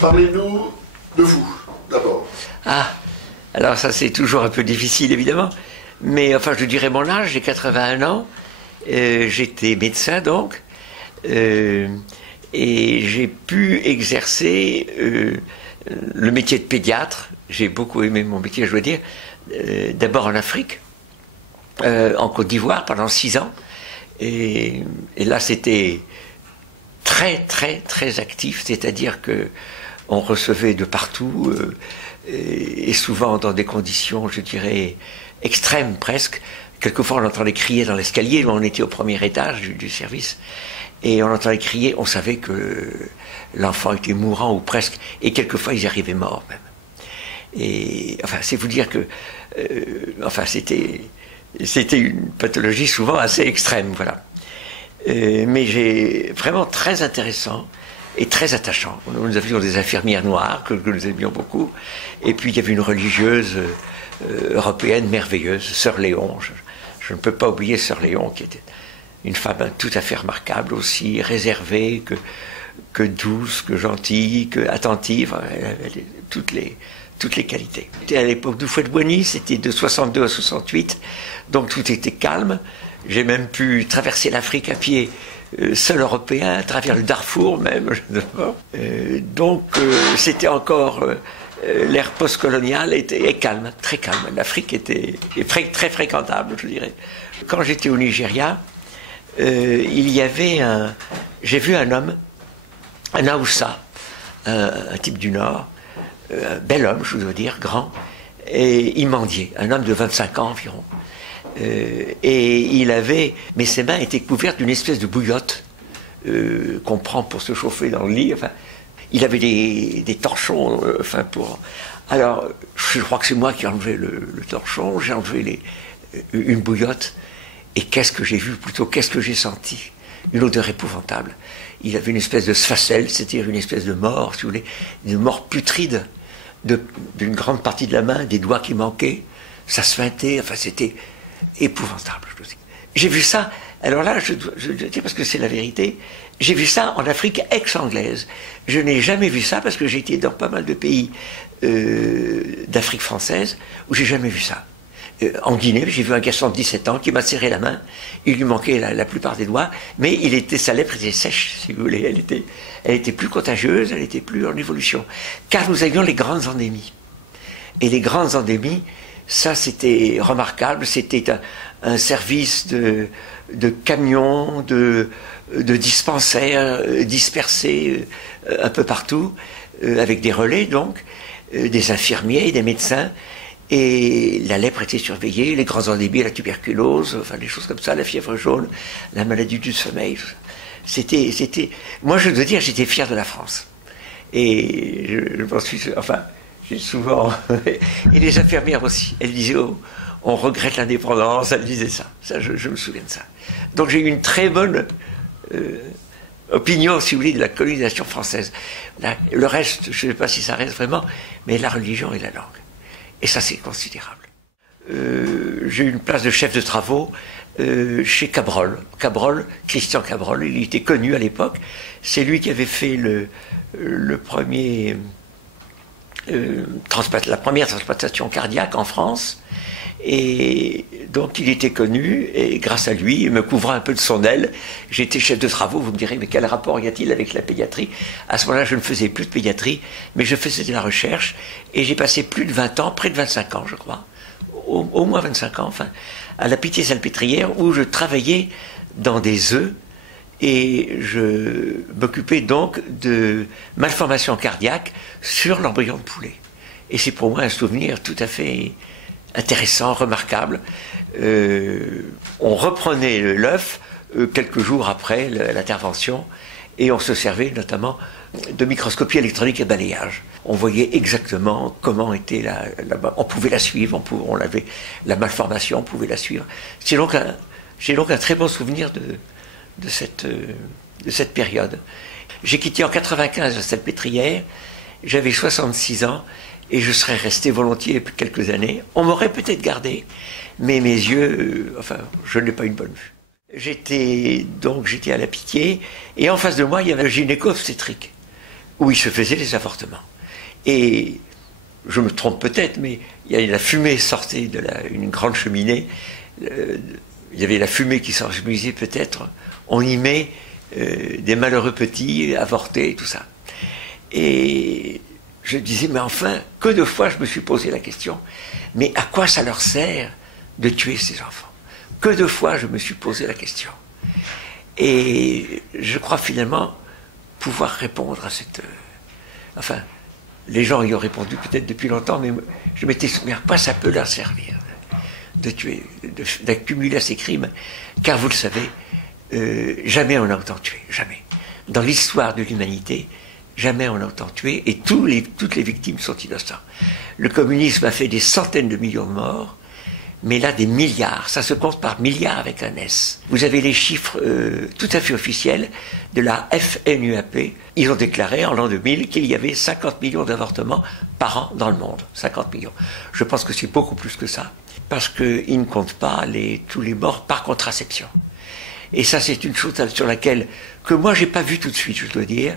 Parlez-nous de vous, d'abord. Ah, alors ça c'est toujours un peu difficile évidemment, mais enfin je dirais mon âge, j'ai 81 ans, j'étais médecin donc, et j'ai pu exercer le métier de pédiatre. J'ai beaucoup aimé mon métier, je dois dire, d'abord en Afrique, en Côte d'Ivoire pendant 6 ans, et là c'était très très très actif, c'est-à-dire que on recevait de partout, et souvent dans des conditions, je dirais, extrêmes presque. Quelquefois on entendait crier dans l'escalier, on était au premier étage du service, et on entendait crier, on savait que l'enfant était mourant ou presque, et quelquefois ils arrivaient morts même. Et enfin, c'est vous dire que enfin c'était une pathologie souvent assez extrême, voilà. Mais j'ai vraiment très intéressant et très attachant. Nous avions des infirmières noires que nous aimions beaucoup, et puis il y avait une religieuse européenne merveilleuse, Sœur Léon. Je ne peux pas oublier Sœur Léon, qui était une femme tout à fait remarquable aussi, réservée, que douce, que gentille, que attentive. Elle avait toutes les qualités. À l'époque d'Houphouët-Boigny, c'était de 62 à 68, donc tout était calme. J'ai même pu traverser l'Afrique à pied, seul européen, à travers le Darfour même. Donc c'était encore l'ère postcoloniale est calme, très calme. L'Afrique est très fréquentable, je dirais. Quand j'étais au Nigeria, j'ai vu un homme, un Haoussa, un type du Nord, un bel homme, je dois dire, grand, et il mendiait, un homme de 25 ans environ. Mais ses mains étaient couvertes d'une espèce de bouillotte qu'on prend pour se chauffer dans le lit. Enfin, il avait des torchons, Alors, je crois que c'est moi qui ai enlevé le torchon, j'ai enlevé une bouillotte, et qu'est-ce que j'ai vu, plutôt qu'est-ce que j'ai senti? Une odeur épouvantable. Il avait une espèce de sphacelle, c'est-à-dire une espèce de mort, si vous voulez, une mort putride d'une grande partie de la main, des doigts qui manquaient, ça se feintait, enfin c'était épouvantable. J'ai vu ça, alors là, je dis parce que c'est la vérité, j'ai vu ça en Afrique ex-anglaise. Je n'ai jamais vu ça parce que j'ai été dans pas mal de pays d'Afrique française où j'ai jamais vu ça. En Guinée, j'ai vu un garçon de 17 ans qui m'a serré la main, il lui manquait la plupart des doigts, mais sa lèvre était sèche, si vous voulez, elle était plus contagieuse, elle était plus en évolution. Car nous avions les grandes endémies. Et les grandes endémies, ça c'était remarquable, c'était un service de camions, de dispensaires dispersés un peu partout, avec des relais donc, des infirmiers, des médecins, et la lèpre était surveillée, les grands endémies, la tuberculose, enfin des choses comme ça, la fièvre jaune, la maladie du sommeil. Moi je dois dire, j'étais fier de la France. Et je m'en suis, enfin, j'ai souvent, et les infirmières aussi, elles disaient, oh, on regrette l'indépendance, elles disaient ça, je me souviens de ça. Donc j'ai eu une très bonne opinion, si vous voulez, de la colonisation française. Le reste, je ne sais pas si ça reste vraiment, mais la religion et la langue. Et ça, c'est considérable. J'ai eu une place de chef de travaux chez Cabrol. Christian Cabrol, il était connu à l'époque. C'est lui qui avait fait la première transplantation cardiaque en France. Et donc il était connu, et grâce à lui, il me couvra un peu de son aile. J'étais chef de travaux, vous me direz, mais quel rapport y a-t-il avec la pédiatrie? À ce moment-là, je ne faisais plus de pédiatrie, mais je faisais de la recherche, et j'ai passé plus de 20 ans, près de 25 ans, je crois, au moins 25 ans, enfin, à la Pitié-Salpêtrière, où je travaillais dans des œufs, et je m'occupais donc de malformations cardiaques sur l'embryon de poulet. Et c'est pour moi un souvenir tout à fait intéressant, remarquable. On reprenait l'œuf quelques jours après l'intervention, et on se servait notamment de microscopie électronique et balayage. On voyait exactement comment était on pouvait la suivre, la malformation, on pouvait la suivre. J'ai donc un très bon souvenir de cette période. J'ai quitté en 95 la Salpêtrière, j'avais 66 ans, et je serais resté volontiers quelques années. On m'aurait peut-être gardé, mais mes yeux, je n'ai pas une bonne vue. J'étais à la Pitié, et en face de moi, il y avait un gynéco-obstétrique, où il se faisait les avortements. Et je me trompe peut-être, mais il y a la fumée sortait de une grande cheminée. Il y avait la fumée qui s'enfumisait peut-être. On y met des malheureux petits avortés, tout ça. Et je disais, mais enfin, que de fois je me suis posé la question, mais à quoi ça leur sert de tuer ces enfants? Que de fois je me suis posé la question. Et je crois finalement pouvoir répondre à cette... Enfin, les gens y ont répondu peut-être depuis longtemps, mais je m'étais dit, mais à quoi ça peut leur servir de tuer, d'accumuler ces crimes? Car vous le savez, jamais on n'a autant tué, jamais. Dans l'histoire de l'humanité, jamais on n'a autant tué, et toutes les victimes sont innocentes. Le communisme a fait des centaines de millions de morts, mais là des milliards, ça se compte par milliards avec un S. Vous avez les chiffres tout à fait officiels de la FNUAP. Ils ont déclaré en l'an 2000 qu'il y avait 50 millions d'avortements par an dans le monde. 50 millions. Je pense que c'est beaucoup plus que ça, parce qu'ils ne comptent pas tous les morts par contraception. Et ça, c'est une chose sur laquelle, que moi j'ai pas vu tout de suite, je dois dire,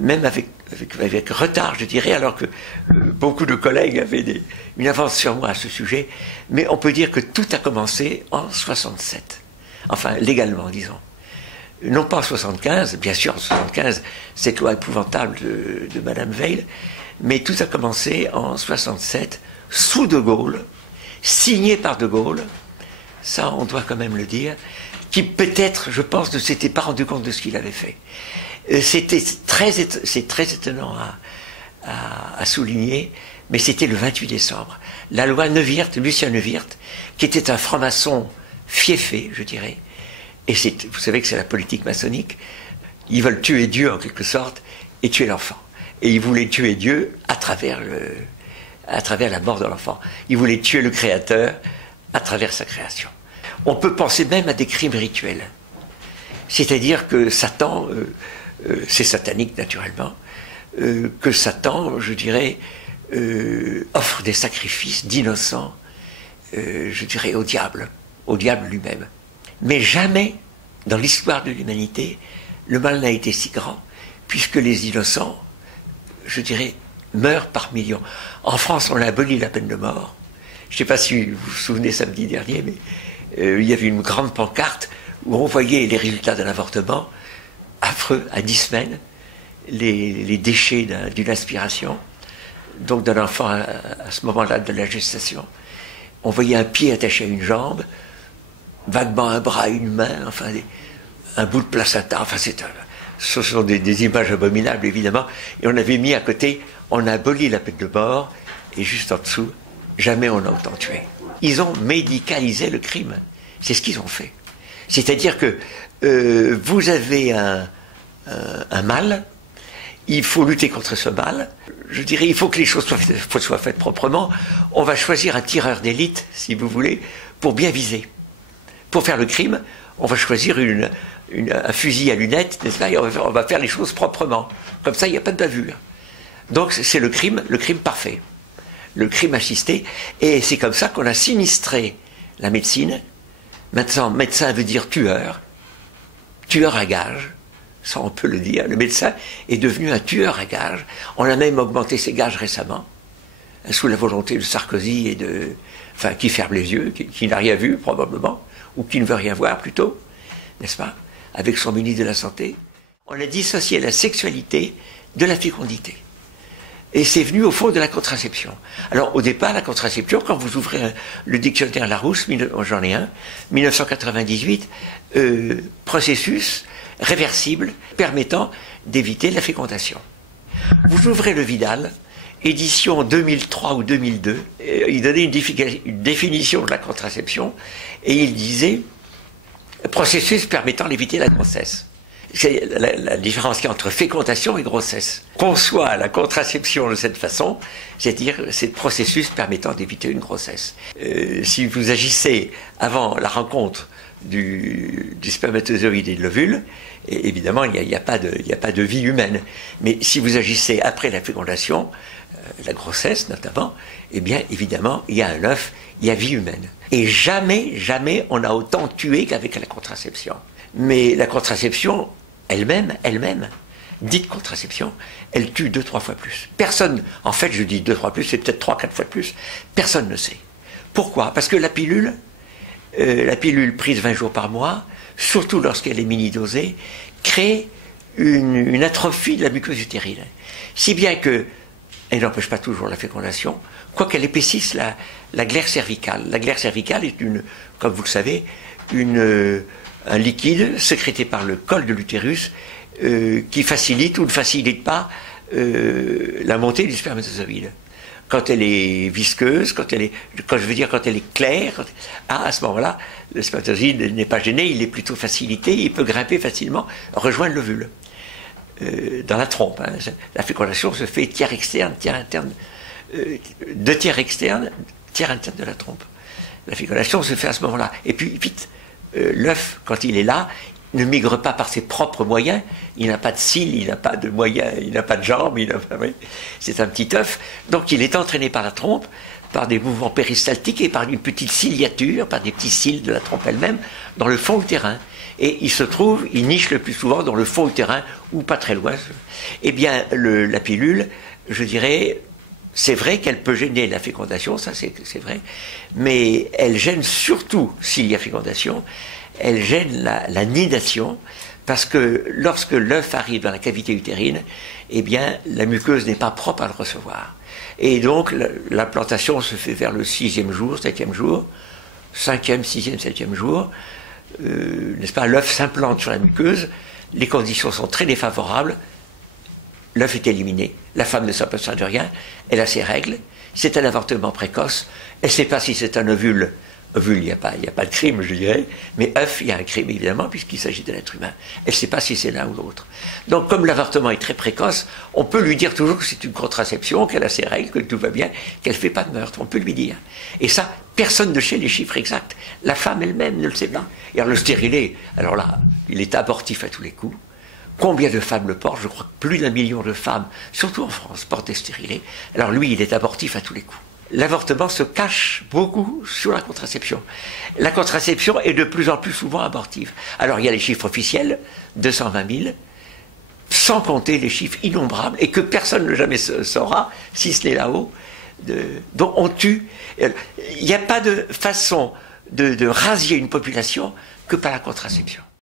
même avec retard, je dirais, alors que beaucoup de collègues avaient une avance sur moi à ce sujet, mais on peut dire que tout a commencé en 67. Enfin, légalement, disons. Non pas en 75, bien sûr, en 75, cette loi épouvantable de Madame Veil, mais tout a commencé en 67, sous De Gaulle, signé par De Gaulle, ça on doit quand même le dire, qui peut-être, je pense, ne s'était pas rendu compte de ce qu'il avait fait. C'est très étonnant à souligner, mais c'était le 28 décembre. La loi Neuwirth, Lucien Neuwirth, qui était un franc-maçon fiefé, je dirais, et vous savez que c'est la politique maçonnique, ils veulent tuer Dieu en quelque sorte, et tuer l'enfant. Et ils voulaient tuer Dieu à travers la mort de l'enfant. Ils voulaient tuer le Créateur à travers sa création. On peut penser même à des crimes rituels. C'est-à-dire que Satan... c'est satanique naturellement, que Satan, je dirais, offre des sacrifices d'innocents, je dirais, au diable lui-même. Mais jamais, dans l'histoire de l'humanité, le mal n'a été si grand, puisque les innocents, je dirais, meurent par millions. En France, on a aboli la peine de mort. Je ne sais pas si vous vous souvenez samedi dernier, mais il y avait une grande pancarte où on voyait les résultats d'un avortement, affreux, à 10 semaines, les déchets d'une aspiration, donc d'un enfant à ce moment-là de la gestation. On voyait un pied attaché à une jambe, vaguement un bras, une main, enfin un bout de placenta, enfin ce sont des images abominables évidemment, et on avait mis à côté, on a aboli la peine de mort, et juste en dessous, jamais on n'a autant tué. Ils ont médicalisé le crime, c'est ce qu'ils ont fait. C'est-à-dire que vous avez un mal, il faut lutter contre ce mal. Je dirais, il faut que les choses soient faites proprement. On va choisir un tireur d'élite, si vous voulez, pour bien viser. Pour faire le crime, on va choisir un fusil à lunettes, n'est-ce pas, et on va faire les choses proprement. Comme ça, il n'y a pas de bavure. Donc c'est le crime parfait. Le crime assisté. Et c'est comme ça qu'on a sinistré la médecine. Maintenant, médecin veut dire tueur à gages, ça on peut le dire. Le médecin est devenu un tueur à gages. On a même augmenté ses gages récemment, sous la volonté de Sarkozy qui ferme les yeux, qui n'a rien vu probablement, ou qui ne veut rien voir plutôt, n'est-ce pas, avec son ministre de la Santé. On a dissocié la sexualité de la fécondité. Et c'est venu au fond de la contraception. Alors au départ, la contraception, quand vous ouvrez le dictionnaire Larousse, j'en ai un, 1998, processus réversible permettant d'éviter la fécondation. Vous ouvrez le Vidal, édition 2003 ou 2002, il donnait une définition de la contraception, et il disait processus permettant d'éviter la grossesse. C'est la différence qu'il y a entre fécondation et grossesse. Conçoit la contraception de cette façon, c'est-à-dire c'est le processus permettant d'éviter une grossesse. Si vous agissez avant la rencontre du spermatozoïde et de l'ovule, évidemment il n'y a pas de vie humaine. Mais si vous agissez après la fécondation, la grossesse notamment, eh bien évidemment il y a un œuf, il y a vie humaine. Et jamais on a autant tué qu'avec la contraception. Mais la contraception elle-même, dite contraception, elle tue 2-3 fois plus. Personne, en fait je dis 2-3 plus, c'est peut-être 3-4 fois plus, personne ne sait. Pourquoi? Parce que la pilule prise 20 jours par mois, surtout lorsqu'elle est mini-dosée, crée une atrophie de la muqueuse utérine. Si bien que, elle n'empêche pas toujours la fécondation, quoiqu'elle épaississe la glaire cervicale. La glaire cervicale est, comme vous le savez, un liquide sécrété par le col de l'utérus qui facilite ou ne facilite pas la montée du spermatozoïde. Quand elle est visqueuse, quand elle est claire, à ce moment-là, le spermatozoïde n'est pas gêné, il est plutôt facilité, il peut grimper facilement, rejoindre l'ovule. Dans la trompe, hein. La fécondation se fait tiers externe, tiers interne, deux tiers externe, tiers interne de la trompe. La fécondation se fait à ce moment-là. Et puis, vite, l'œuf, quand il est là, ne migre pas par ses propres moyens. Il n'a pas de cils, il n'a pas de moyens, il n'a pas de jambes, oui. C'est un petit œuf. Donc il est entraîné par la trompe, par des mouvements péristaltiques et par une petite ciliature, par des petits cils de la trompe elle-même, dans le fond utérin. Et il niche le plus souvent dans le fond utérin, ou pas très loin. Eh bien, la pilule, je dirais, c'est vrai qu'elle peut gêner la fécondation, ça c'est vrai, mais elle gêne surtout, s'il y a fécondation, elle gêne la nidation, parce que lorsque l'œuf arrive dans la cavité utérine, eh bien, la muqueuse n'est pas propre à le recevoir. Et donc, l'implantation se fait vers le 6e jour, 7e jour, 5e, 6e, 7e jour, n'est-ce pas, l'œuf s'implante sur la muqueuse, les conditions sont très défavorables, l'œuf est éliminé, la femme ne s'aperçoit de rien, elle a ses règles, c'est un avortement précoce, elle ne sait pas si c'est un ovule. Ovule, il n'y a pas de crime, je dirais, mais œuf, il y a un crime, évidemment, puisqu'il s'agit de l'être humain. Elle ne sait pas si c'est l'un ou l'autre. Donc, comme l'avortement est très précoce, on peut lui dire toujours que c'est une contraception, qu'elle a ses règles, que tout va bien, qu'elle ne fait pas de meurtre, on peut lui dire. Et ça, personne ne sait les chiffres exacts. La femme elle-même ne le sait pas. Et alors, le stérilet, alors là, il est abortif à tous les coups. Combien de femmes le portent? Je crois que plus d'1 million de femmes, surtout en France, portent des stérilets. Alors lui, il est abortif à tous les coups. L'avortement se cache beaucoup sur la contraception. La contraception est de plus en plus souvent abortive. Alors il y a les chiffres officiels, 220 000, sans compter les chiffres innombrables, et que personne ne jamais saura, si ce n'est là-haut, dont on tue. Il n'y a pas de façon de rasier une population que par la contraception.